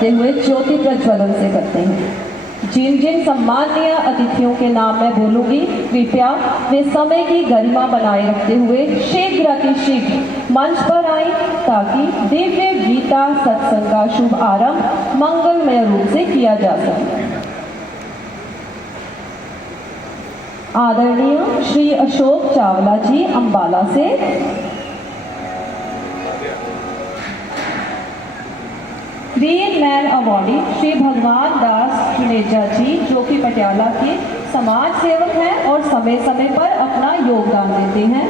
करते हुए ज्योति प्रज्वलन से करते हैं। जिन जिन सम्माननीय अतिथियों के नाम मैं बोलूंगी, कृपया वे समय की गरिमा बनाए रखते हुए शीघ्र अतिशीघ्र मंच पर आए ताकि दिव्य गीता सत्संग का शुभ आरंभ मंगलमय रूप से किया जा सके। आदरणीय श्री अशोक चावला जी अंबाला से, ग्रीन मैन अवॉर्डी श्री भगवान दास जुनेजा जी जो कि पटियाला के समाज सेवक हैं और समय समय पर अपना योगदान देते हैं।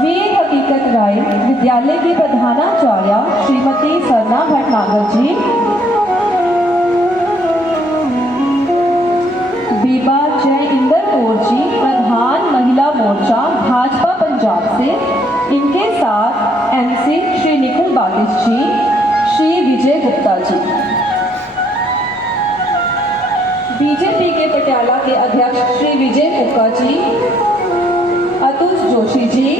वीर हकीकत राय विद्यालय की प्रधानाचार्य श्रीमती सरना भटनागर जी, बीबा जय इंदर कौर जी प्रधान महिला मोर्चा भाजपा पंजाब से, इनके साथ एमसी श्री निखिल बातिश जी, श्री विजय गुप्ता जी, बीजेपी के पटियाला के अध्यक्ष श्री विजय कुक्का जी, अतुल जोशी जी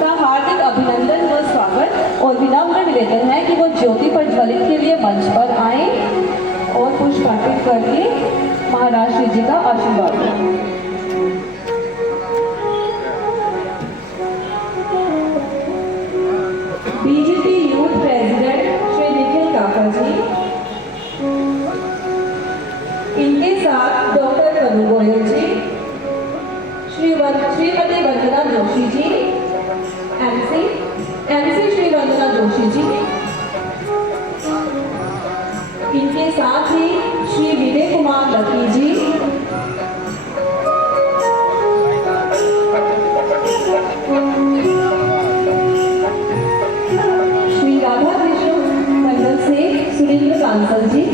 का हार्दिक अभिनंदन व स्वागत और विनम्र निवेदन है कि वो ज्योति प्रज्वलित के लिए मंच पर आए और पुष्प अर्पित करके महाराज श्री जी का आशीर्वाद लें। BJP youth president Shri Nikhil काका जी, इनके साथ डॉक्टर कनु गोयल जी, श्रीमती वंदना जोशी जी, एमसी श्री वंदना जोशी जी, इनके साथ ही श्री विजय कुमार लकी जी, श्री राधा कृष्ण मंडल से सुरेंद्र कांसल जी,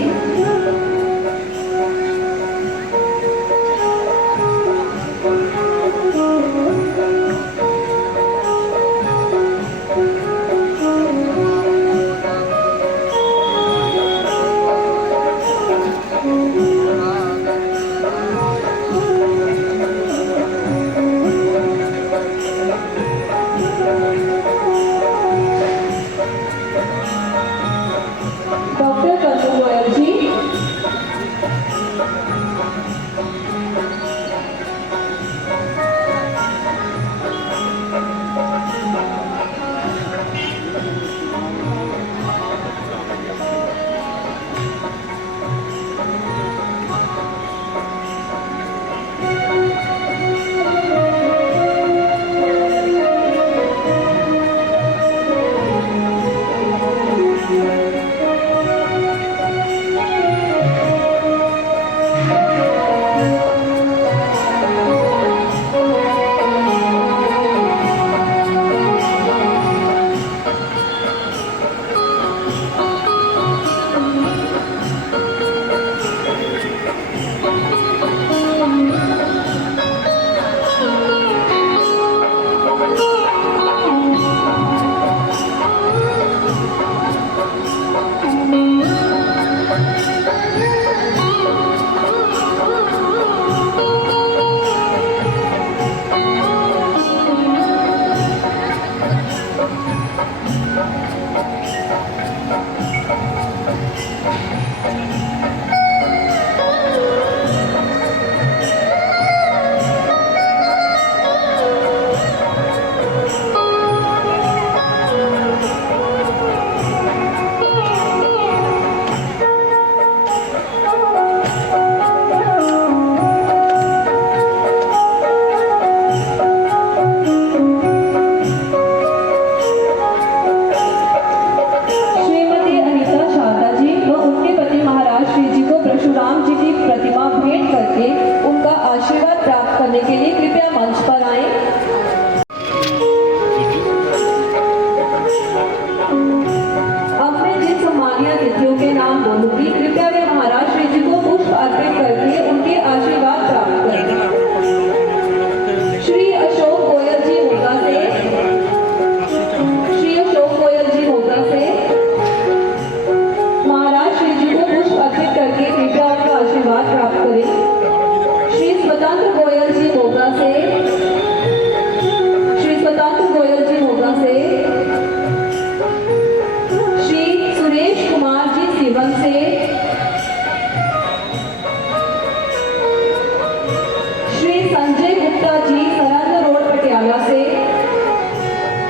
गुप्ता जी सरहद रोड पटियाला से,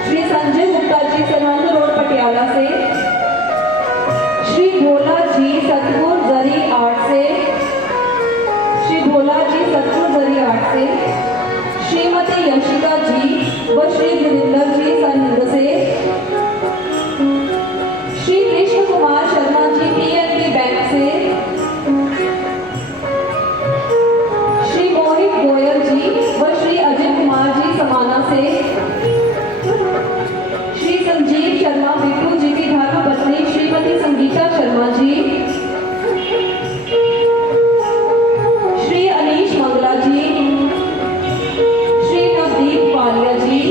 श्री संजय गुप्ता जी सरहद रोड पटियाला से, श्री भोला जी सतपुर जरी आर्ट से, श्री भोला जी सतपुर जरी आर्ट से, श्रीमती यशिका जी व श्री गुरिंदर जी संघ से, श्री कृष्ण कुमार शर्मा जी पीएनबी बैंक से, श्री मोहित गोयल जी व श्री अजय कुमार जी समाना से, श्री संजीव शर्मा बिट्टू जी की धर्मपत्नी श्रीमती संगीता शर्मा जी, श्री अनीश मंगला जी, श्री नवदीप वालिया जी,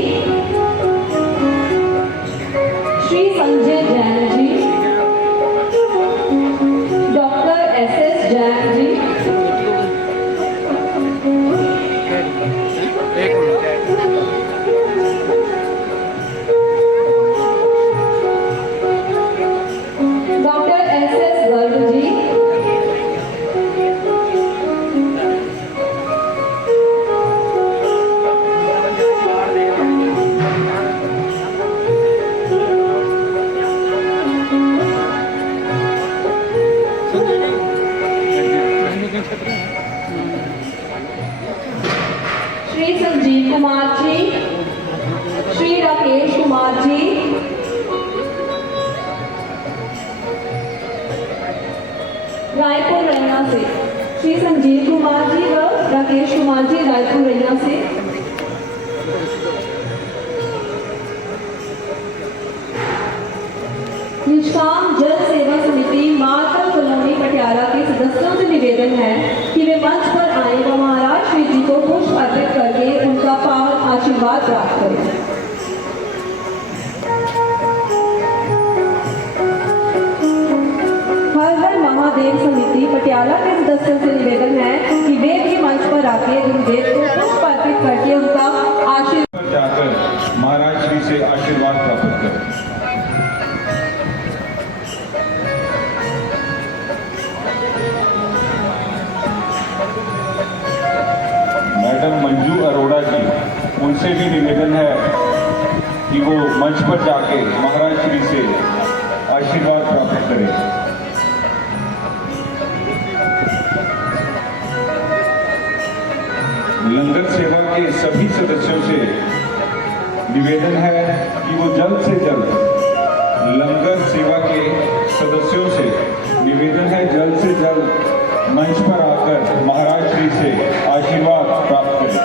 Shri Sanjay Jain ji, doctor SS Jain ji, doctor SS Garg ji, Shri Sanjeev Kumar ji, Shri Rakesh Kumar ji, Raipur Raina से, श्री संजीव कुमार जी व राकेश कुमार जी रायपुर रैना से, निष्काम जल सेवा समिति मातल कॉलोनी पटियाला के सदस्यों से निवेदन है कि वे मंच पर आए व महाराज श्री जी को पुष्प अर्पित करके उनका पावन आशीर्वाद प्राप्त करें। हर हर महादेव समिति पटियाला के सदस्यों से निवेदन है कि वे भी मंच पर आके गुरुदेव को पुष्प अर्पित करके उनका आशीर्वाद जाकर महाराज श्री से आशीर्वाद प्राप्त करें। मैडम मंजू अरोड़ा जी, उनसे भी निवेदन है कि वो मंच पर जाके महाराज श्री से आशीर्वाद प्राप्त करें। लंगर सेवा के सभी सदस्यों से निवेदन है कि वो जल्द से जल्द लंगर सेवा के सदस्यों से निवेदन है जल्द से जल्द मंच पर आकर महाराज श्री से आशीर्वाद प्राप्त करें।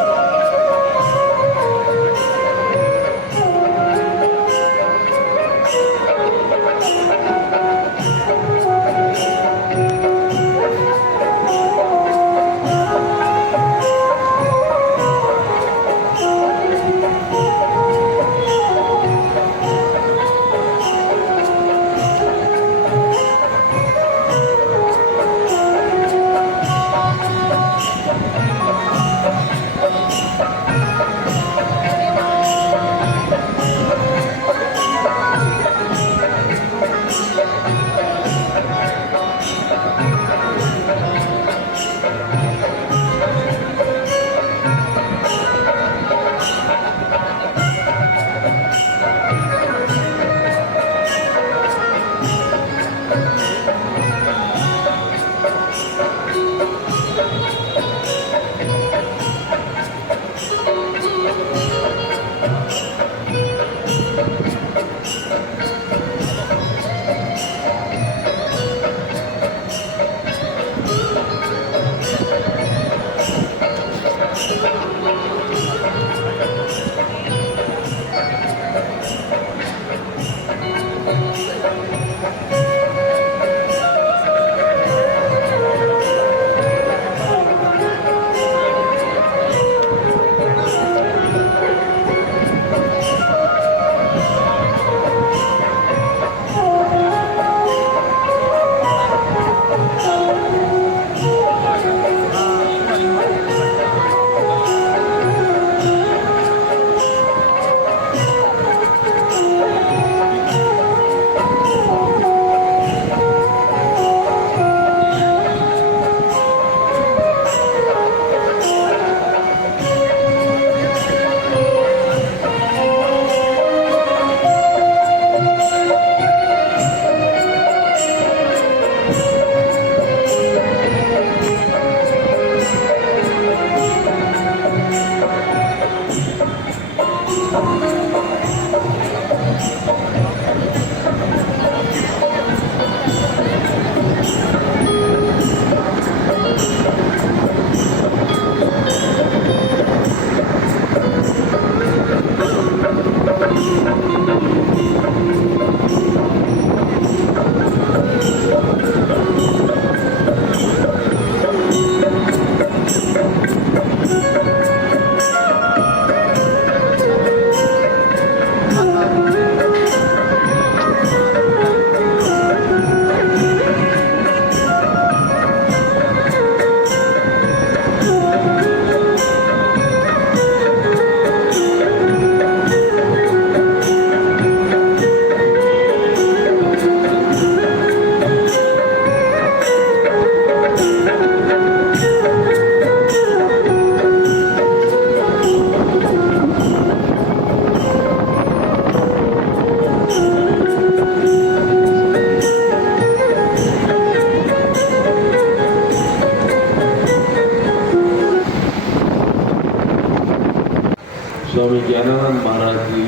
स्वामी ज्ञानानंद महाराज जी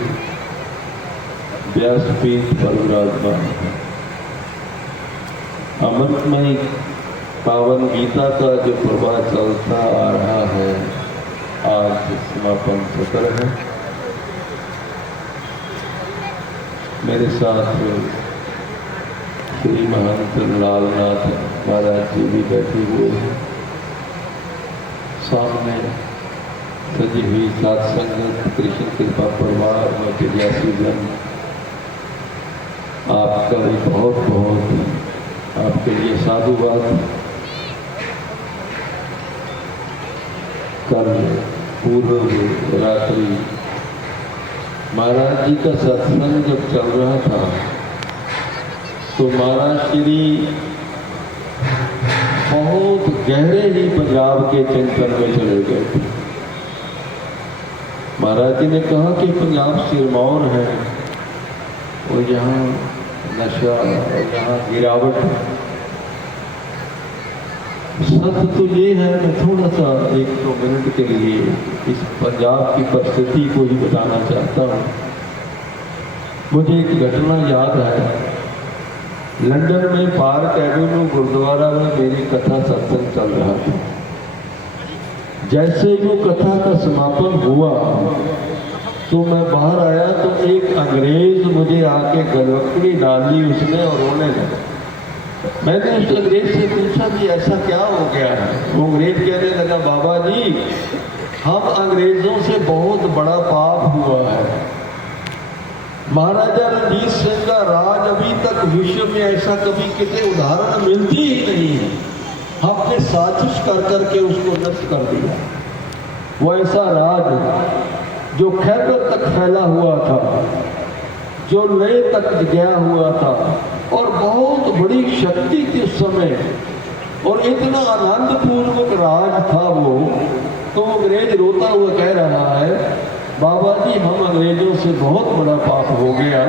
व्यासपीठ पर विराजमान हैं। अमृतमयी पावन गीता का जो प्रवाह चलता आ रहा है, आज समापन सत्र है। मेरे साथ श्री महंत लालनाथ महाराज जी भी बैठे हुए हैं। सामने सजी हुई सात संगत, कृष्ण कृपा परिवार में विद्यार्थी जन, आपका भी बहुत बहुत आपके लिए साधुवाद। कल पूर्व रात्रि महाराज जी का सत्संग जब चल रहा था तो महाराज श्री बहुत गहरे ही पंजाब के चिंतन में चले गए थे। महाराज जी ने कहा कि पंजाब सिरमौर है और यहाँ नशा और यहाँ गिरावट है। सत्य तो ये है, मैं थोड़ा सा 1-2 मिनट के लिए इस पंजाब की परिस्थिति को ही बताना चाहता हूँ। मुझे एक घटना याद है। लंदन में पार्क एवेन्यू गुरुद्वारा में मेरी कथा सत्संग चल रहा था। जैसे ही वो कथा का समापन हुआ तो मैं बाहर आया तो एक अंग्रेज मुझे आके गलवकड़ी डाली उसने और रोने लगा। मैंने उस अंग्रेज से पूछा कि ऐसा क्या हो गया है? वो अंग्रेज कहने लगा, बाबा जी हम अंग्रेजों से बहुत बड़ा पाप हुआ है। महाराजा रणजीत सिंह का राज अभी तक विश्व में ऐसा कभी किसी उदाहरण मिलती ही नहीं है। हमने साजिश कर करके उसको नष्ट कर दिया। वो ऐसा राज जो खैबर तक फैला हुआ था, जो लेह तक गया हुआ था और बहुत बड़ी शक्ति थी उस समय, और इतना आनंद पूर्वक राज था वो। तो अंग्रेज रोता हुआ कह रहा है, बाबा जी हम अंग्रेजों से बहुत बड़ा पाप हो गया,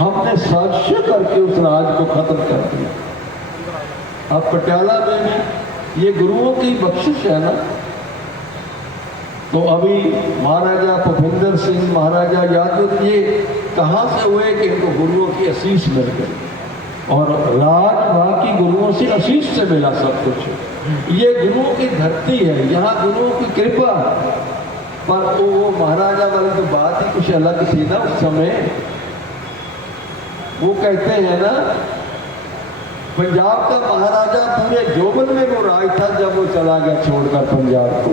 हमने साजिश करके उस राज को खत्म कर दिया। अब पटियाला में भी ये गुरुओं की बख्शिश है ना। तो अभी महाराजा भूपिंदर सिंह, महाराजा यादव, ये कहाँ से हुए कि इनको गुरुओं की आशीष मिल गई और राज वहाँ की गुरुओं से आशीष से मिला सब कुछ। ये गुरुओं की धरती है, यहाँ गुरुओं की कृपा। पर वो महाराजा वाली तो बात ही कुछ अलग थी ना उस समय। वो कहते हैं ना, पंजाब का महाराजा पूरे जोबन में वो राज था जब वो चला गया छोड़कर पंजाब को।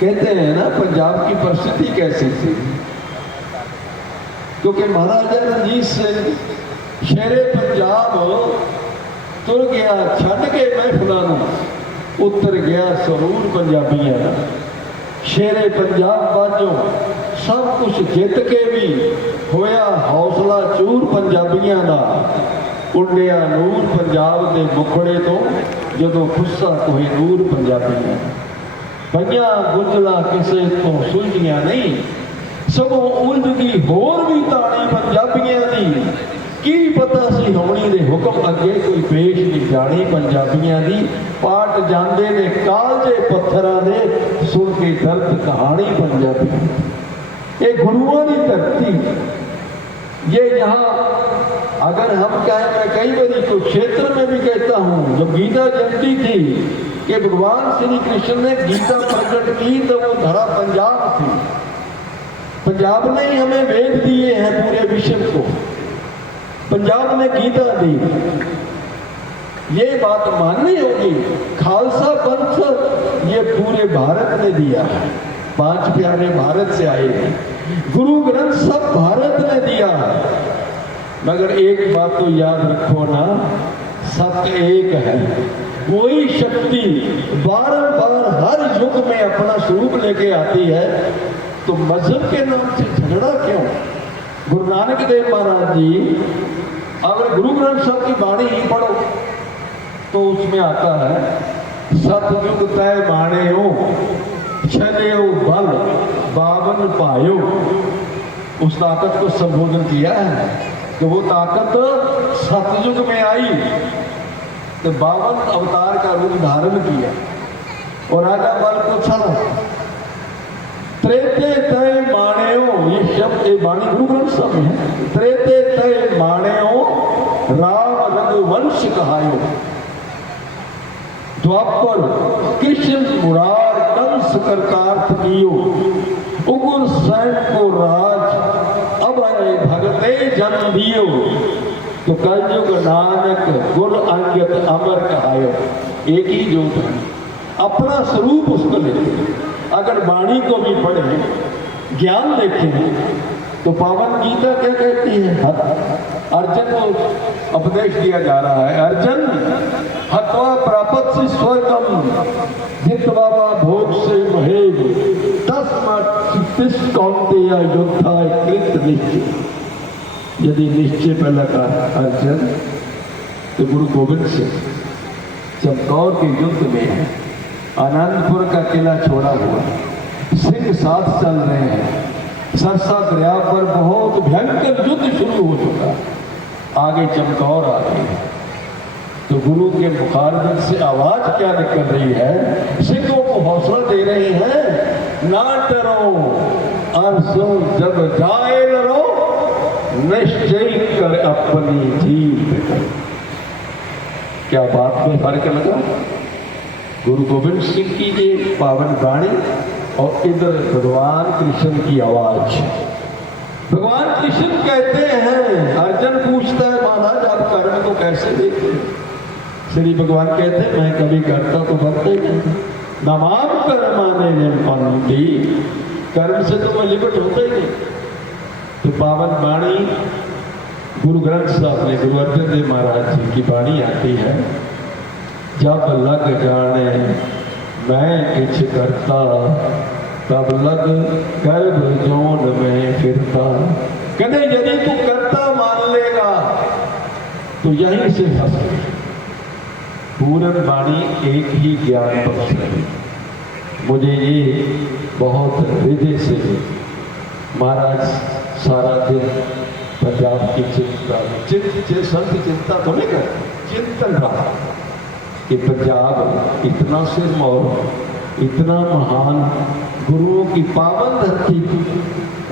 कहते हैं ना पंजाब की परिस्थिति कैसी थी, क्योंकि महाराजा रणजीत सिंह शेरे पंजाब तुर गया छड़ के महफिलां नूं, उतर गया सरूर पंजाबियां। शेरे पंजाब बाजों सब कुछ जित के भी होया हौसला चूर पंजाबियां दा। उड़िया नूर पंजाब दे मुखड़े तो जदों खुस्सा कोई नूर पंजाबियां। पंजा गुजला किसे तो सुलझियां नहीं, सगों उलझ गई होर भी ताड़ी पंजाबियां दी। की पता सी होनी दे हुक्म अगे कोई पेश नहीं जानी पंजाबियां दी। पाट जांदे ने कालजे पत्थरां दे, सुन के दर्द कहानी पंजाबी। ये गुरुओं की धरती। ये यहाँ अगर हम कहें, मैं कई बार कुरुक्षेत्र में भी कहता हूँ, जब गीता जयंती थी कि भगवान श्री कृष्ण ने गीता प्रकट की तो वो धरा पंजाब थी। पंजाब ने ही हमें वेद दिए हैं पूरे विश्व को, पंजाब ने गीता दी। ये बात माननी होगी। खालसा पंथ ये पूरे भारत ने दिया है, 5 प्यारे भारत से आए हैं। गुरु ग्रंथ सब भारत ने दिया है। मगर एक बात तो याद रखो ना, सत्य एक है। वही शक्ति बार बार हर युग में अपना स्वरूप लेके आती है। तो मजहब के नाम से झगड़ा क्यों? गुरु नानक देव महाराज जी, अगर गुरु ग्रंथ साहब की बाणी ही पढ़ो तो उसमें आता है, सतयुग तय माणेयो छलेओ बल बावन पायो। उस ताकत को संबोधन किया है कि वो ताकत सतयुग में आई तो 52 अवतार का रूप धारण किया और राजा बल को छला। त्रेते तय माणेओ, ये शब्द ये वाणी गुरु ग्रंथ साहब में है। त्रेते तय माणेओ राम रघुवंश कहायो, द्वापर कृष्ण मुरार कंस करतार्थ कियो, उग्र सैन को राज अब भगते जन दियो, तो कलयुग नानक गुण अंगत अमर कहायो। एक ही जोत है, अपना स्वरूप उसको लेते। अगर वाणी को भी पढ़े, ज्ञान देखें, तो पावन गीता क्या कहती है? अर्जुन को उपदेश दिया जा रहा है, अर्जुन हत्वा प्रापत से स्वर्गम जित्वा भोग से महेव तस्मात् कौन्तेय योद्धाय कृत निश्चय। यदि निश्चय पे लगा अर्जुन, तो गुरु गोविंद सिंह चमकौर के युद्ध में आनंदपुर का किला छोड़ा हुआ, सिंह साथ चल रहे हैं, सरसा दरिया पर बहुत भयंकर युद्ध शुरू हो चुका, आगे चमकौर आ गई। तो गुरु के मुखारबिंद से आवाज क्या निकल रही है? सिखों को हौसला दे रही है, ना डरो अरसो जब जाए लड़ो, निश्चय कर अपनी जीत। क्या बात में फर्क लगा? गुरु गोविंद सिंह की ये पावन वाणी और इधर भगवान कृष्ण की आवाज। भगवान कृष्ण कहते हैं, अर्जुन पूछता है महाराज आप कर्म को कैसे देखते हैं? श्री भगवान कहते हैं मैं कभी करता तो करते ही नहीं, नमाम कर्माने निम्पन्ति, कर्म से तो मैं लिपट होता ही नहीं। तो पावन वाणी गुरु ग्रंथ साहब ने गुरु अर्जन देव महाराज जी की वाणी आती है, जब लग जाने मैं किछ करता, तब लग गर्भ जोन में फिरता। कहते यदि तू करता मान लेगा तो यहीं से फंस। पूर्ण वाणी एक ही ज्ञान बख्श रही। मुझे ये बहुत हृदय से महाराज सारा दिन पंजाब की चिंता संत चिंता तो नहीं करते, चिंतन रहा कि पंजाब इतना सिरमौर, इतना महान गुरुओं की पावन धरती,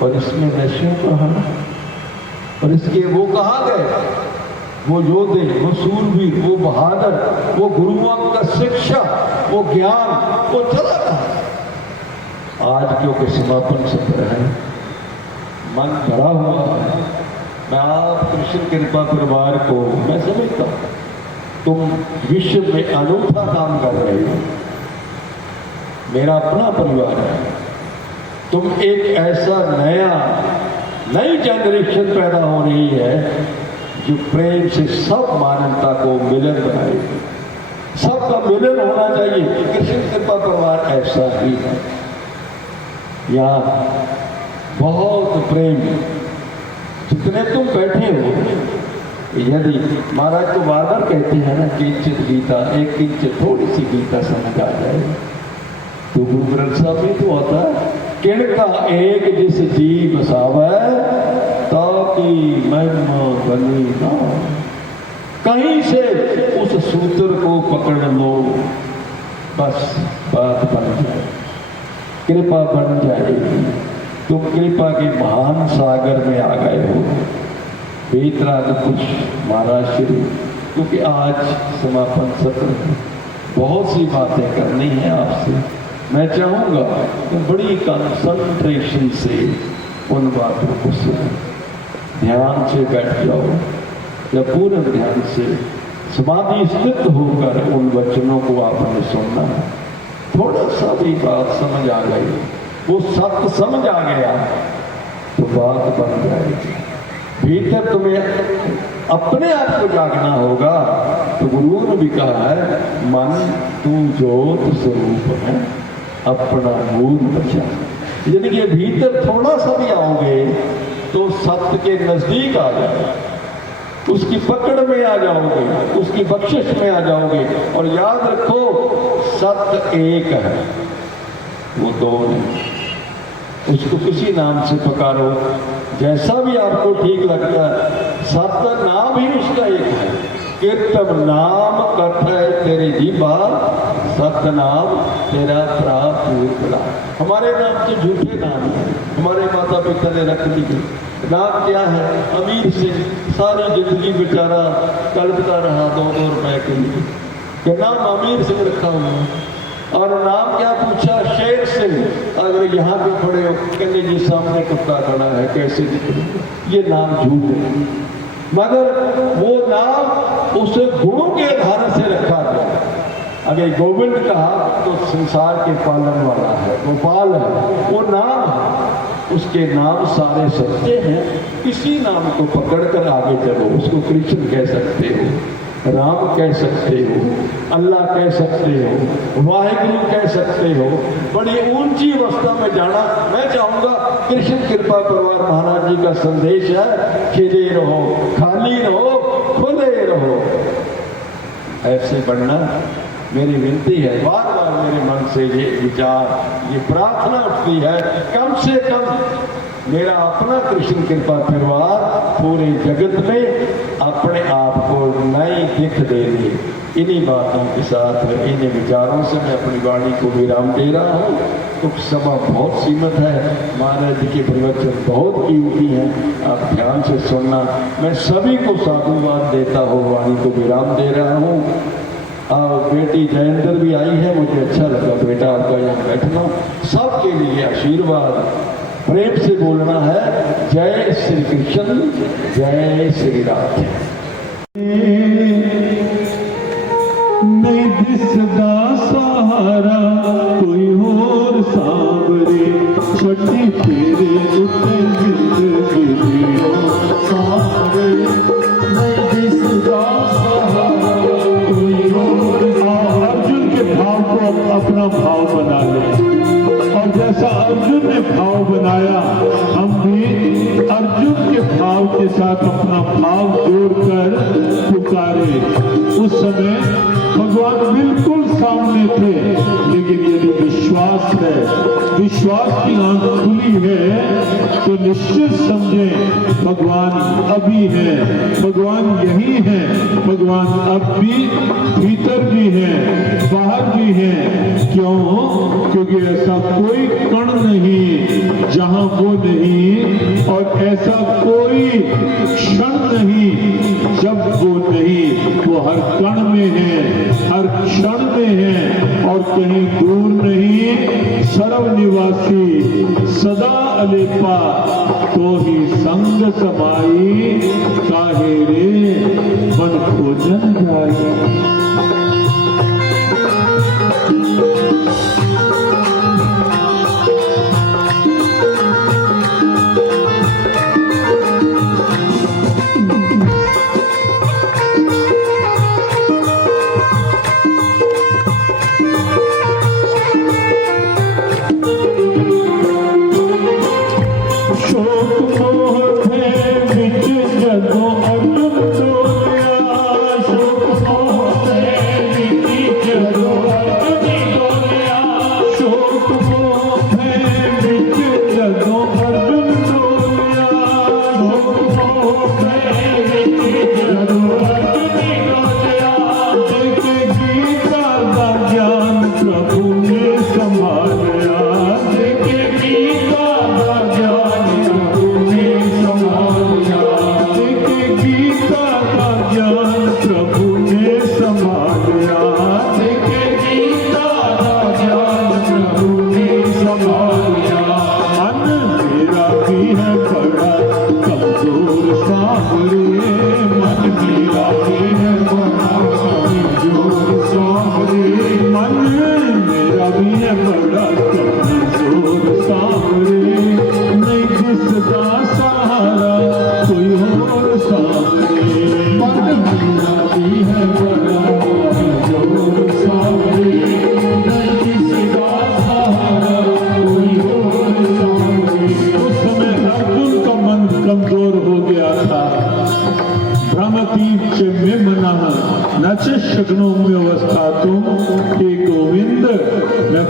और इसमें नशों का है। और इसके वो कहाँ गए? वो योद्धे, वो सूरवीर, वो बहादुर, वो गुरुओं का शिक्षा, वो ज्ञान, वो चला था। आज क्योंकि समापन सत्र है, मन भरा हुआ है। मैं आप कृष्ण कृपा परिवार को मैं समझता हूँ, तुम विश्व में अनूठा काम कर रहे हो। मेरा अपना परिवार है, तुम एक ऐसा नई जनरेशन पैदा हो रही है जो प्रेम से सब मानवता को मिलन बनाएगी। सबका मिलन होना चाहिए। कृष्ण कृपा परिवार ऐसा ही है। यहाँ बहुत प्रेम, जितने तुम बैठे हो, यदि महाराज तो बार बार कहते हैं ना, किंचित गीता, एक किंचित थोड़ी सी गीता समझ आ जाए तो गुरु ग्रंथ साहब में तो होता है, किणका एक जिस जी बसावे, ताकि महिमा बनी ना। कहीं से उस सूत्र को पकड़ लो, बस बात बन जाए, कृपा बन जाएगी। तुम कृपा के महान सागर में आ गए हो। बेतराग कुछ महाराज श्री, क्योंकि आज समापन सत्र बहुत सी बातें करनी है आपसे। मैं चाहूँगा कि बड़ी कंसंट्रेशन से उन बातों को सुनो, ध्यान से बैठ जाओ, या पूर्ण ध्यान से समाधि स्थित होकर उन वचनों को आपने सुनना है। थोड़ा सा भी बात समझ आ गई, वो सत्य समझ आ गया तो बात बन जाएगी। भीतर तुम्हें अपने आप को जागना होगा। तो गुरुओं ने भी कहा है, मन तू ज्योत स्वरूप है, अपना मूल बचा। यानी कि भीतर थोड़ा सा भी आओगे तो सत्य के नजदीक आ जाए, उसकी पकड़ में आ जाओगे, उसकी बख्शिश में आ जाओगे। और याद रखो, सत्य एक है, वो दो नहीं। उसको किसी नाम से पुकारो, जैसा भी आपको ठीक लगता है। सत्य नाम ही उसका एक है। कीर्तन नाम कथ है तेरी जीवा, सतनाम तेरा प्रापूर बड़ा। हमारे नाम तो झूठे नाम है, हमारे माता पिता ने रख लिए। नाम क्या है? अमीर सिंह। सारी जिंदगी बेचारा कल्पता रहा 2-2 रुपए के लिए कि नाम अमीर सिंह रखा हुआ। और नाम क्या पूछा? शेर सिंह। अगर यहाँ पे खड़े हो कहते जी सामने कुत्ता खड़ा है, कैसे दिखे? ये नाम झूठ है, मगर वो नाम उसे गुणों के आधार से रखा गया। अगर गोविंद कहा तो संसार के पालन वाला है, गोपाल है, वो नाम है। उसके नाम सारे सत्य हैं। इसी नाम को पकड़कर आगे चलो। उसको कृष्ण कह सकते हो, राम कह सकते हो, अल्लाह कह सकते हो, वाहिगुरु कह सकते हो। बड़ी ऊंची अवस्था में जाना। मैं चाहूंगा कृष्ण कृपा परिवार महाराज जी का संदेश है, खिले रहो, खाली रहो, खुले रहो, ऐसे बढ़ना मेरी विनती है। बार बार मेरे मन से ये विचार, ये प्रार्थना उठती है, कम से कम मेरा अपना कृष्ण कृपा परिवार पूरे जगत में अपने आप को नई दिख दे दे। इन्हीं बातों के साथ में, इन्हीं विचारों से मैं अपनी वाणी को विराम दे रहा हूँ। तो सभा बहुत सीमित है, महाराज जी के प्रवचन बहुत कीमती हैं, आप ध्यान से सुनना। मैं सभी को साधुवाद देता हूँ, वाणी को विराम दे रहा हूँ। बेटी जयेंद्र भी आई है, मुझे अच्छा लगा बेटा आपका यहाँ बैठना। सबके लिए आशीर्वाद प्रेम से बोलना है, जय श्री कृष्ण, जय श्री राधे। नहीं दिसदा सहारा कोई होर सांवरे, छठी तेरे उत्ते जिंदगी दियो सांवरे। नहीं दिसदा सहारा कोई होर। अर्जुन के भाव को अपना भाव बना ले, और जैसा अर्जुन ने भाव बनाया, हम भी अर्जुन के भाव के साथ अपना भाव जोड़कर पुकारे। उस समय भगवान बिल्कुल सामने थे, लेकिन यदि विश्वास है, विश्वास की आंख खुली है, तो निश्चित समझे भगवान अभी है, भगवान यही है, भगवान अब भी भीतर भी है, बाहर भी है। क्यों? क्योंकि ऐसा कोई कण नहीं जहां वो नहीं, और ऐसा कोई क्षण नहीं जब वो नहीं। वो हर कण में है, हर क्षण में है, और कहीं दूर नहीं। सर्वनिवासी सदा अलेपा, तो ही संग समाई, काहे रे मन खोजन जाई।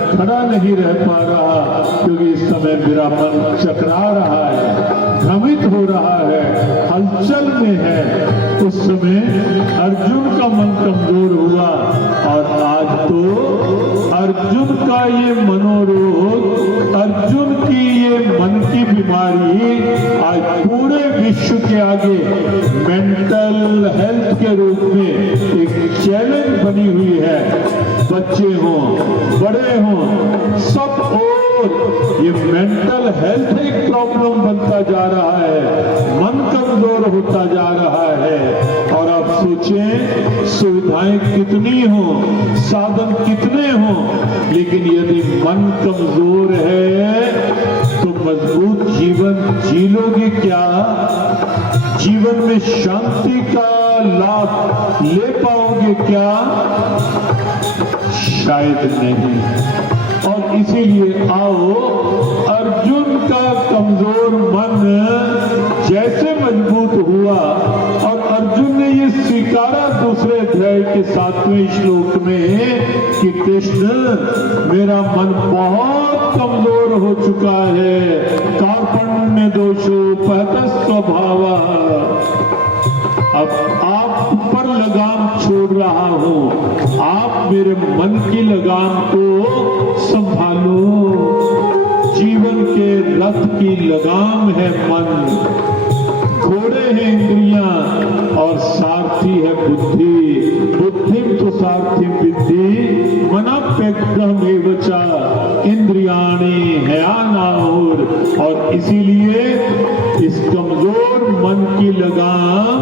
खड़ा नहीं रह पा रहा, क्योंकि इस समय मेरा मन चकरा रहा है, भ्रमित हो रहा है, हलचल में है, उस समय अर्जुन का मन कमजोर हुआ और आज तो अर्जुन का ये मनोरोग, अर्जुन की ये मन की बीमारी आज पूरे विश्व के आगे मेंटल हेल्थ के रूप में एक चैलेंज बनी हुई है। बच्चे हों, बड़े हों, सब और ये मेंटल हेल्थ एक प्रॉब्लम बनता जा रहा है, मन कमजोर होता जा रहा है। और आप सोचें सुविधाएं कितनी हों, साधन कितने हों, लेकिन यदि मन कमजोर है तो मजबूत जीवन जी लोगे क्या? जीवन में शांति का लाभ ले पाओगे क्या? शायद नहीं। और इसीलिए आओ, अर्जुन का कमजोर मन जैसे मजबूत हुआ और अर्जुन ने ये स्वीकारा दूसरे अध्याय के 7वें श्लोक में कि कृष्ण मेरा मन बहुत कमजोर हो चुका है, कार्पण्य दोषोपहत स्वभाव, अब आप पर लगाम छोड़ रहा हूं, आप मेरे मन की लगाम को संभालो। जीवन के रथ की लगाम है मन, घोड़े हैं इंद्रियां और सारथी है बुद्धि। बुद्धिम तो सारथी विद्धि मनाप्यग्रहमेव च इंद्रियाणि हयानाहुर। और इसीलिए इस कमजोर मन की लगाम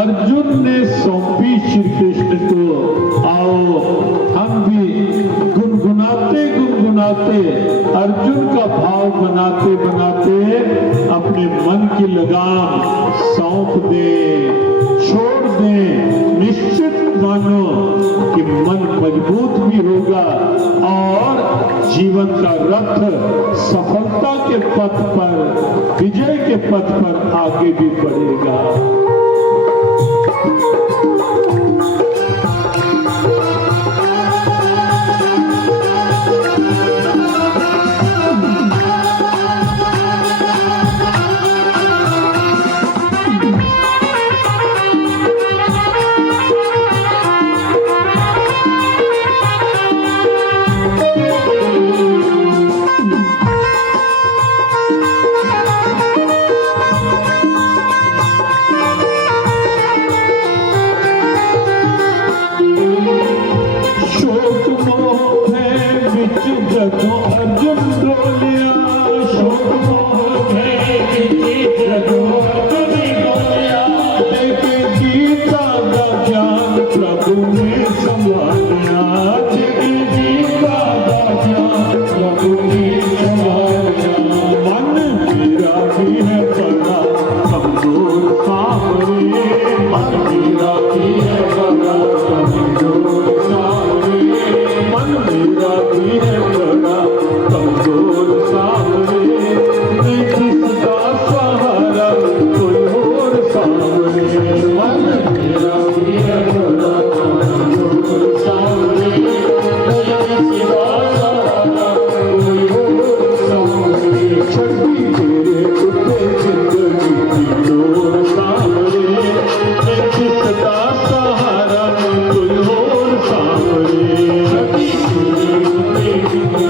अर्जुन ने सौंपी श्री कृष्ण को। आओ हम भी गुनगुनाते गुनगुनाते अर्जुन का भाव बनाते बनाते अपने मन की लगाम सौंप दे, छोड़ दे। निश्चित मानो कि मन मजबूत भी होगा और जीवन का रथ सफलता के पथ पर, विजय के पथ पर आगे भी बढ़ेगा। Thank you.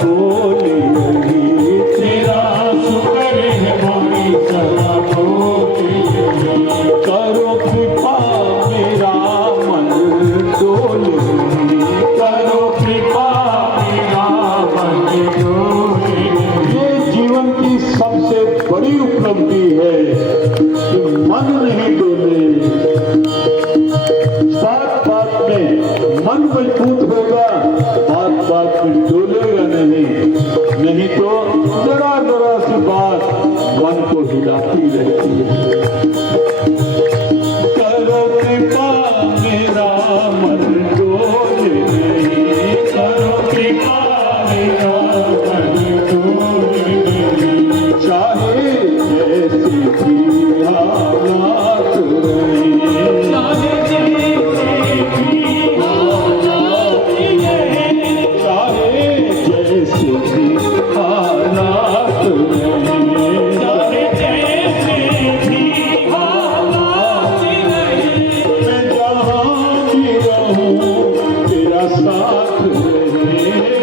बोली यही, तेरा शुक्र है माई सदा बोली यही। करो कृपा मेरा मन डोले, करो कृपा मेरा मन डोले। ये जीवन की सबसे बड़ी उपलब्धि है कि मन नहीं डोले। बात बात में मन मजबूत होगा, बात बात में डोलेगा नहीं तो जरा जरा सी बात मन को हिलाती रहती है। करो कृपा मेरा मन डोले नहीं, करो कृपा मेरा मन डोले नहीं। चाहे जैसी भी हालात रहे, चाहे जैसी भी हालात रहे, चाहे जैसी भी हालात रहे, चाहे जैसी भी हालात रहे। मैं जहाँ भी रहूं तेरा साथ रहे,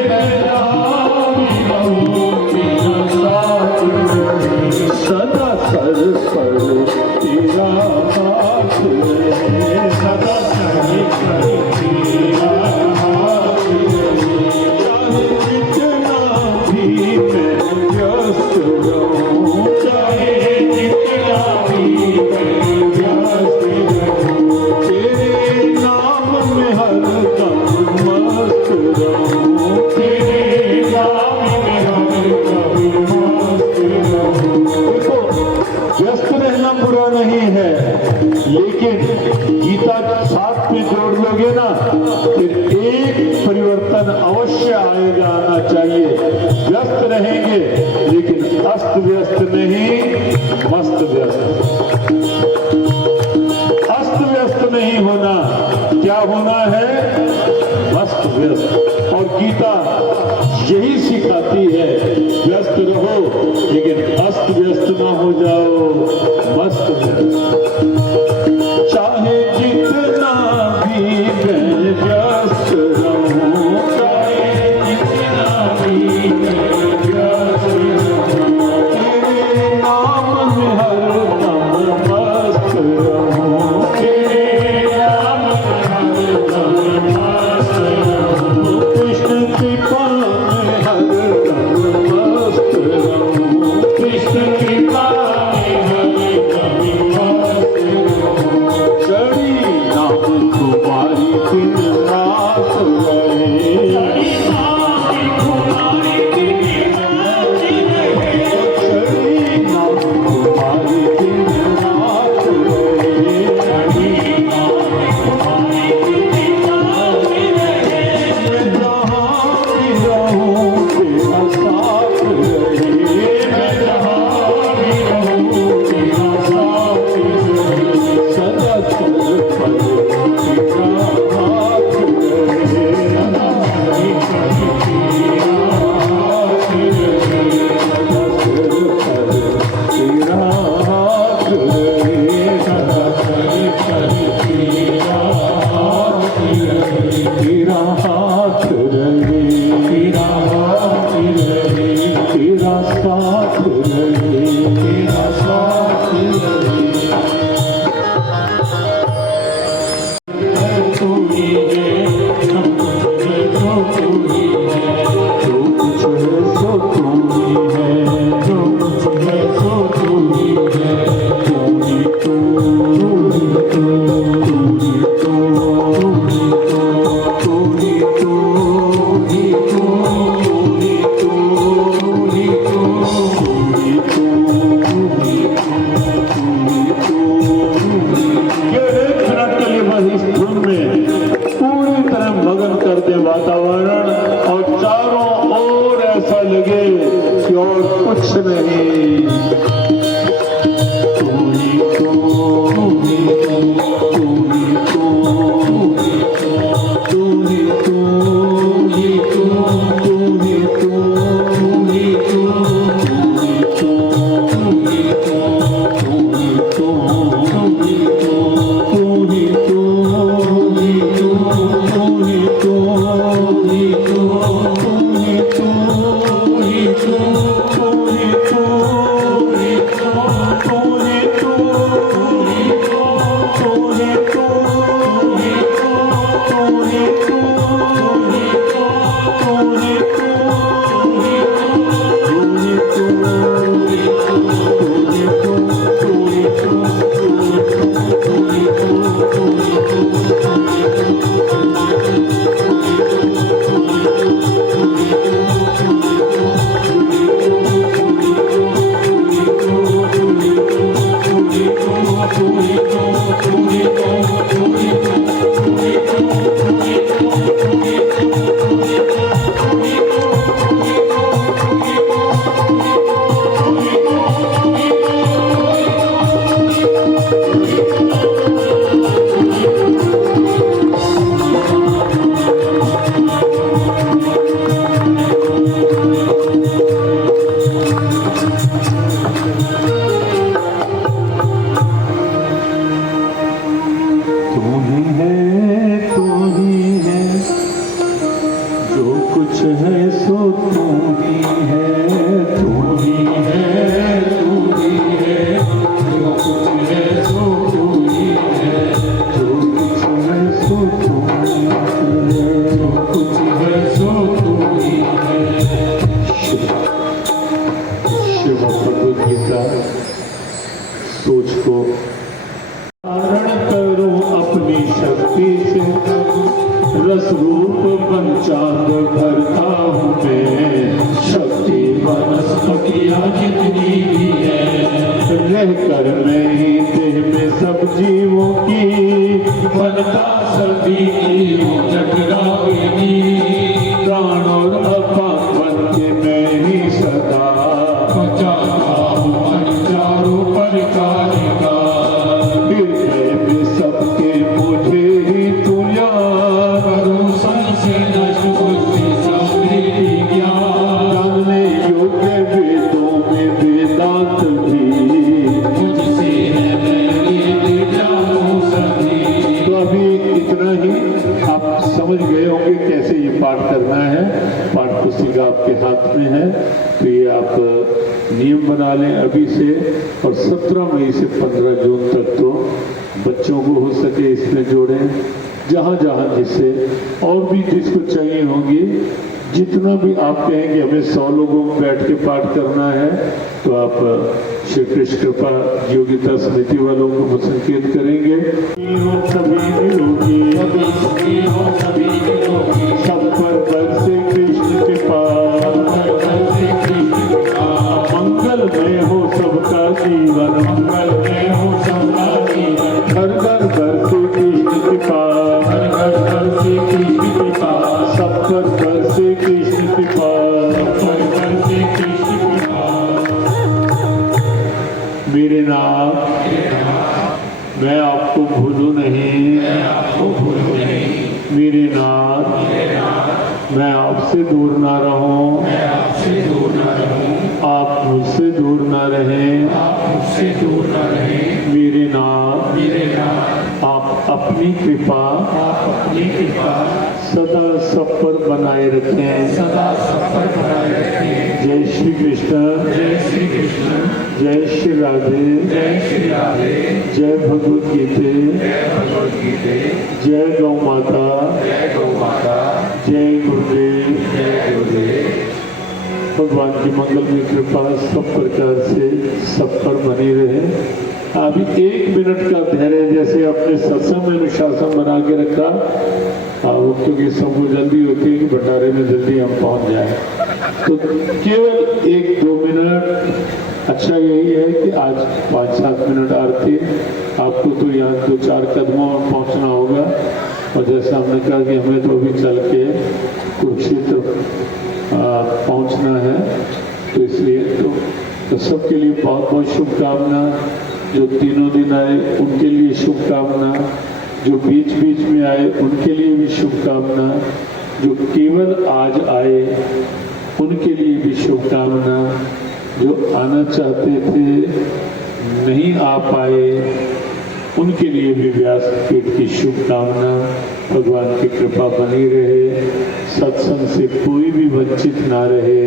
मैं जहाँ भी रहूं तेरा साथ रहे। सदा सर पर तेरा हाथ रहे, सदा सर पर तेरा हाथ रहे। चाहे जितना भी मैं व्यस्त रहूं, चाहे जितना भी मैं व्यस्त रहूं, तेरे नाम में हरदम मस्त रहूं, तेरे नाम में हरदम मस्त रहूं। देखो, व्यस्त रहना बुरा नहीं है, लेकिन गीता साथ में जोड़ लोगे ना, फिर एक परिवर्तन अवश्य आएगा, आना चाहिए। व्यस्त रहेंगे लेकिन अस्त व्यस्त नहीं, मस्त व्यस्त। अस्त व्यस्त नहीं होना, क्या होना है? मस्त व्यस्त। और गीता यही सिखाती है, व्यस्त रहो लेकिन अस्त व्यस्त ना हो जाओ, मस्त व्यस्त। चाहे जितना भी मैं व्यस्त रहूं, चाहे जितना भी मैं व्यस्त रहूं, तेरे नाम में हरदम मस्त रहूं, तेरे नाम में हरदम मस्त रहूं। कृष्ण कृपा में हरदम मस्त रहूं, कृष्ण कृपा में हरदम मस्त रहूं। चढ़ी नाम तुम्हारी दिन रात रहे, चढ़ी नाम तुम्हारी दिन रात रहे, चढ़ी नाम तुम्हारी दिन रात रहे, चढ़ी नाम तुम्हारी दिन रात रहे। मैं जहाँ भी रहूं तेरा साथ रहे, मैं जहाँ भी रहूं तेरा साथ रहे। सदा सर पर तेरा हाथ रहे, सदा सर पर तेरा हाथ रहे, सदा सर पर तेरा हाथ रहे, सदा सर पर तेरा हाथ रहे। तेरा हाथ रहे, तेरा हाथ रहे, तेरा साथ रहे, तेरा साथ रहे। तू ही है, सब कुछ है तो तू ही है, जो कुछ है सो तू ही है, जो कुछ है सो तू ही है। तू ही तू, तू ही तू, तू ही तू, तू ही तू, तू ही तू, तू ही तू, तू ही तू, तू ही तू, तू ही तू, तू ही तू। ये एक मिनट के लिए बस इस धुन में पूरी तरह मगन कर दे वातावरण, और चारों ओर ऐसा लगे कि और कुछ नहीं। तू ही तू, तू ही तू, तू ही तू, तू ही तू, तू ही तू, तू ही तू, तू ही तू, तू ही तू, तू ही तू, तू ही तू, तू ही तू, तू ही तू, तू ही तू, तू ही तू, तू ही तू, तू ही तू। वनस्पतियाँ जितनी भी है, रह कर नहीं देह में सब जीवों की, बनता सभी जीवों जगरागिनी, प्राण और अपान बन के मैं ही सदा बचाता हूँ मन चारों प्रकार का, हृदय में सबके मुझे ही तू याद, करो संशय नष्ट बुद्धि समृद्धि ज्ञान, जानने योग्य वेदों में वेदांत भी, मुझसे है मैं वेद जानूं सभी। तो अभी इतना ही, आप समझ गए होंगे कैसे ये पाठ करना है। पाठ पुस्तिका आपके हाथ में है, तो ये आप नियम बना लें अभी से, और 17 मई से 15 जून तक तो बच्चों को हो सके इसमें जोड़ें, जहाँ जहाँ जिससे, और भी जिसको चाहिए होंगी, जितना भी आप कहेंगे हमें 100 लोगों में बैठ के पाठ करना है, तो आप श्री कृष्ण कृपा योगिता समिति वालों को संकेत करेंगे। सब पर बरसे कृष्ण कृपा, मंगलमय हो सबका जीवन, मंगलमय हो सबका जीवन, घर घर बरसे कृष्ण कृपा, घर घर बरसे कृष्ण कृपा, सब पर बरसे कृष्ण कृपा, सब पर बरसे कृष्ण कृपा। मेरे नाथ मैं आपको भूलूं नहीं, मेरे नाथ मैं आपसे दूर ना रहूं, आप मुझसे दूर ना रहें, मेरे नाथ आप अपनी कृपा सदा सब पर बनाए रखें, जय श्री कृष्ण, जय श्री राधे, जय भगवत गीते, जय गौ माता, जय गुरुदेव। भगवान की मंगलमय कृपा सब प्रकार से सब पर बनी रहे। अभी 1 मिनट का धैर्य, जैसे अपने सत्संग में अनुशासन बना के रखा, क्योंकि सबको जल्दी होती है कि भंडारे में जल्दी हम पहुंच जाए, तो केवल 1-2 मिनट। अच्छा यही है कि आज 5-7 मिनट आरती, आपको तो यहाँ 2-4 कदमों में पहुंचना होगा, और जैसा हमने कहा कि हमें तो अभी चल के कुरुक्षेत्र पहुंचना है, तो इसलिए तो सबके लिए बहुत बहुत शुभकामना। जो तीनों दिन आए उनके लिए शुभकामना, जो बीच बीच में आए उनके लिए भी शुभकामना, जो केवल आज आए उनके लिए भी शुभकामना, जो आना चाहते थे नहीं आ पाए उनके लिए भी व्यासपीठ की शुभकामना। भगवान की कृपा बनी रहे, सत्संग से कोई भी वंचित ना रहे,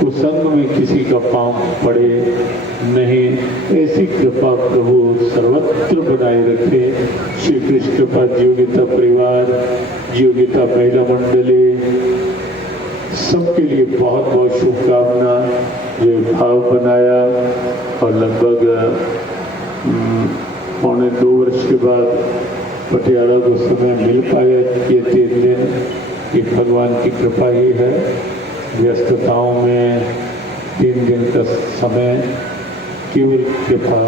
कुसंग में किसी का पांव पड़े नहीं, ऐसी कृपा प्रभु सर्वत्र बनाए रखे। श्री कृष्ण कृपा योगिता परिवार, योगिता महिला मंडली, सबके लिए बहुत बहुत शुभकामना। जो भाव बनाया और लगभग 2.25 वर्ष के बाद पटियाला को समय मिल पाया, ये 3 दिन कि भगवान की कृपा ही है। व्यस्तताओं में 3 दिन का समय, केवल कृपा,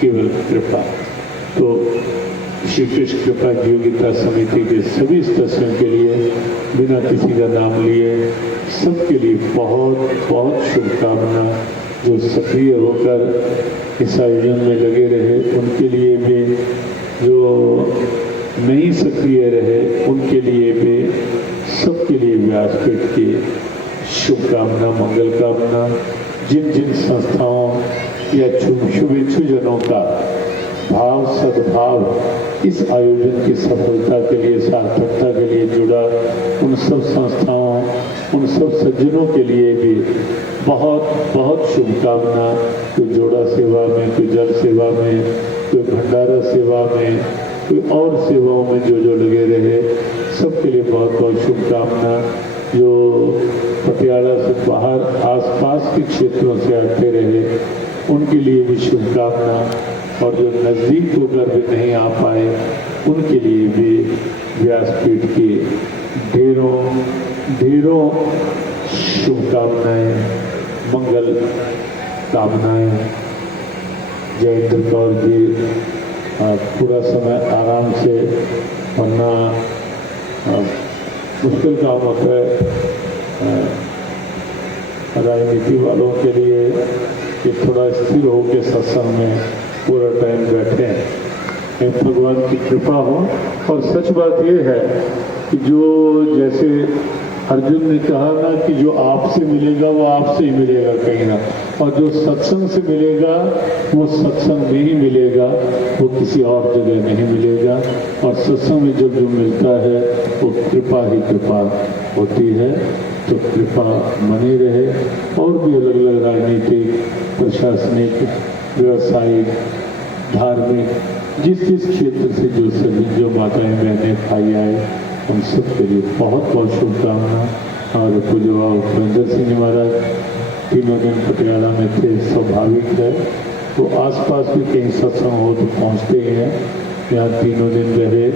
केवल कृपा। तो श्री कृष्ण कृपा योगिता समिति के सभी सदस्यों के लिए बिना किसी का नाम लिए सबके लिए बहुत बहुत शुभकामना। जो सक्रिय होकर इस आयोजन में लगे रहे उनके लिए भी, जो नहीं सक्रिय रहे उनके लिए भी, सबके लिए व्यासपीठ की शुभकामना, मंगल कामना। जिन जिन संस्थाओं या शुभेच्छु जनों का भाव सद्भाव इस आयोजन की सफलता के लिए, सार्थकता के लिए जुड़ा, उन सब संस्थाओं, उन सब सज्जनों के लिए भी बहुत बहुत शुभकामना। कोई जोड़ा सेवा में, कोई जल सेवा में, कोई भंडारा सेवा में, कोई और सेवाओं में जो लगे रहे, सबके लिए बहुत बहुत शुभकामना। जो पटियाला से बाहर आसपास के क्षेत्रों से आते रहे उनके लिए भी शुभकामना, और जो नज़दीक होकर भी नहीं आ पाए उनके लिए भी व्यासपीठ की ढेरों ढेरों शुभकामनाएं। मंगल कामनाएं। जयेंद्र कौर जी पूरा समय आराम से, वरना मुश्किल काम होता है राजनीति वालों के लिए कि थोड़ा स्थिर हो के सत्संग में पूरा टाइम बैठें। भगवान की कृपा हो। और सच बात यह है कि जो जैसे अर्जुन ने कहा ना कि जो आपसे मिलेगा वो आपसे ही मिलेगा कहीं ना, और जो सत्संग से मिलेगा वो सत्संग में ही मिलेगा, वो किसी और जगह नहीं मिलेगा। और सत्संग में जब जो मिलता है वो कृपा ही कृपा होती है। तो कृपा बनी रहे। और भी अलग अलग राजनीतिक, प्रशासनिक, व्यवसायिक, धार्मिक, जिस जिस क्षेत्र से जो सभी जो माताएं बहनें भाई आए, उन सब के लिए बहुत बहुत शुभकामना। और पूज्य बाबा उपरेंद्र सिंह जी महाराज तीनों दिन पटियाला में थे, स्वाभाविक है। तो आसपास भी कहीं सत्संग हो तो पहुँचते ही हैं। यहाँ तीनों दिन रहे,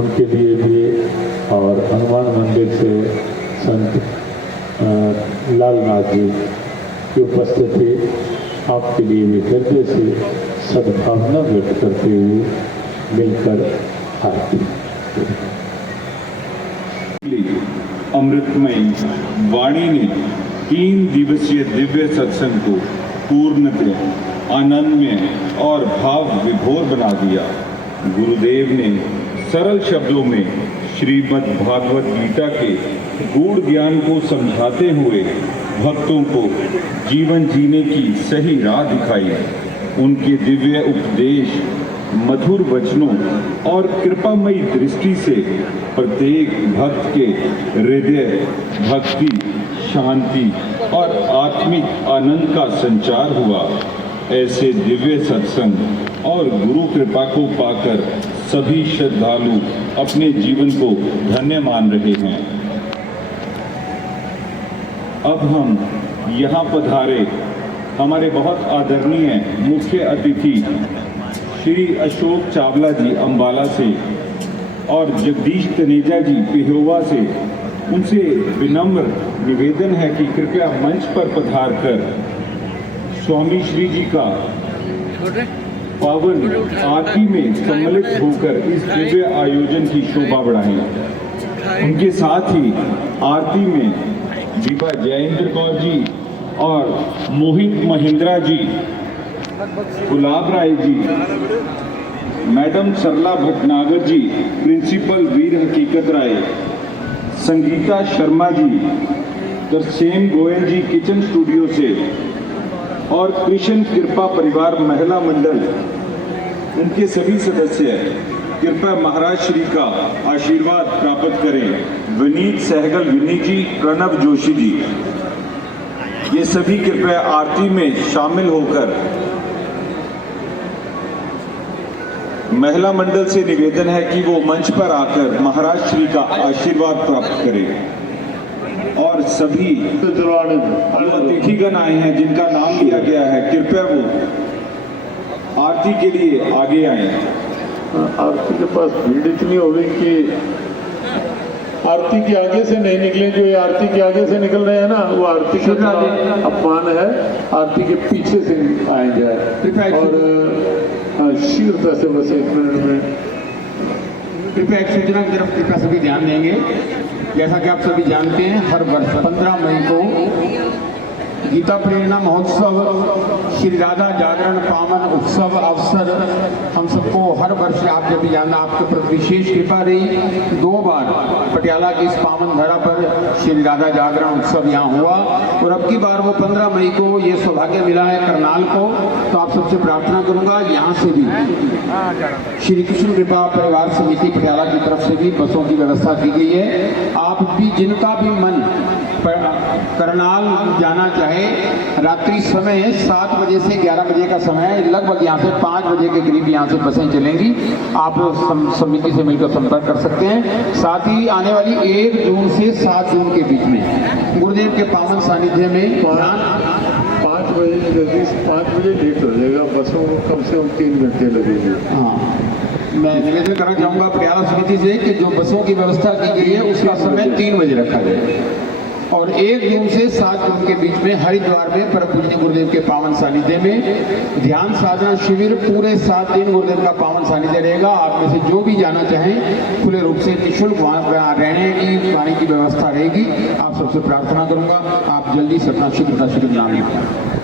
उनके लिए भी। और हनुमान मंदिर से संत लालनाथ जी की उपस्थिति आपके लिए भी हृदय से सद्भावना व्यक्त करते हुए मिलकर आरती। अमृतमयी वाणी ने 3 दिवसीय दिव्य सत्संग को पूर्णतः आनंदमय और भाव विभोर बना दिया। गुरुदेव ने सरल शब्दों में श्रीमद् भागवत गीता के गूढ़ ज्ञान को समझाते हुए भक्तों को जीवन जीने की सही राह दिखाई। उनके दिव्य उपदेश, मधुर वचनों और कृपामयी दृष्टि से प्रत्येक भक्त के हृदय भक्ति, शांति और आत्मिक आनंद का संचार हुआ। ऐसे दिव्य सत्संग और गुरु कृपा को पाकर सभी श्रद्धालु अपने जीवन को धन्य मान रहे हैं। अब हम यहाँ पधारे हमारे बहुत आदरणीय मुख्य अतिथि श्री अशोक चावला जी अम्बाला से और जगदीश तनेजा जी पिहोवा से, उनसे विनम्र निवेदन है कि कृपया मंच पर पधार कर स्वामी श्री जी का पावन आरती में सम्मिलित होकर इस दिव्य आयोजन की शोभा बढ़ाएं। उनके साथ ही आरती में दीपा जयेंद्र कौर जी और मोहित महिंद्रा जी, गुलाब राय जी, मैडम सरला भटनागर जी, प्रिंसिपल वीर हकीकत राय, संगीता शर्मा जी, तरसेम गोयल जी किचन स्टूडियो से, और कृष्ण कृपा परिवार महिला मंडल, उनके सभी सदस्य कृपया महाराज श्री का आशीर्वाद प्राप्त करें। विनीत सहगल विनी जी, प्रणव जोशी जी, ये सभी कृपया आरती में शामिल होकर। महिला मंडल से निवेदन है कि वो मंच पर आकर महाराज श्री का आशीर्वाद प्राप्त करें। और सभी जो अतिथिगण आए हैं जिनका नाम लिया गया है, कृपया वो आरती के लिए आगे आए। आरती के पास भीड़ इतनी हो गई कि आरती के आगे से नहीं निकले। जो ये आरती के आगे से निकल रहे हैं ना, वो आरती का अपमान है। आरती के पीछे से आए जाए और शीघ्रता से बस 1 मिनट में कृपया एक सूचना की तरफ कृपया सभी ध्यान देंगे। जैसा कि आप सभी जानते हैं, हर वर्ष 15 मई को गीता प्रेरणा महोत्सव, श्री राधा जागरण पावन उत्सव अवसर हम सबको हर वर्ष आप जब भी जानना, आपके प्रति विशेष कृपा रही। 2 बार पटियाला की इस पावन धरा पर श्री राधा जागरण उत्सव यहाँ हुआ और अब की बार वो 15 मई को ये सौभाग्य मिला है करनाल को। तो आप सबसे प्रार्थना करूँगा यहाँ से भी श्री कृष्ण कृपा परिवार समिति पटियाला की तरफ से भी बसों की व्यवस्था की गई है। आप भी जिनका भी मन करनाल जाना चाहे, रात्रि समय 7 बजे से 11 बजे का समय, लगभग यहाँ से 5 बजे के करीब यहाँ से बसें चलेंगी। आप समिति से मिलकर संपर्क कर सकते हैं। साथ ही आने वाली 1 जून से 7 जून के बीच में गुरुदेव के पावन सानिध्य में 5 बजे जल्दी 5 बजे लेट हो जाएगा। बसों को कम से कम 3 घंटे लगेंगे। हाँ, मैं निवेदन करना चाहूँगा पटियाला समिति से कि जो बसों की व्यवस्था की गई है उसका समय 3 बजे रखा जाए। और 1 जून से 7 जून के बीच में हरिद्वार में परम पूज्य गुरुदेव के पावन सानिध्य में ध्यान साधना शिविर पूरे 7 दिन गुरुदेव का पावन सानिध्य रहेगा। आप में से जो भी जाना चाहें खुले रूप से निःशुल्क वहाँ रहने की खाने की व्यवस्था रहेगी। आप सबसे प्रार्थना करूंगा आप जल्दी से अपना शीघ्र नाम लिखें।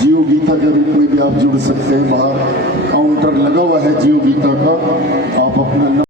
जियो गीता के रूप में भी आप जुड़ सकते हैं। बाहर काउंटर लगा हुआ है जियो गीता का, आप अपना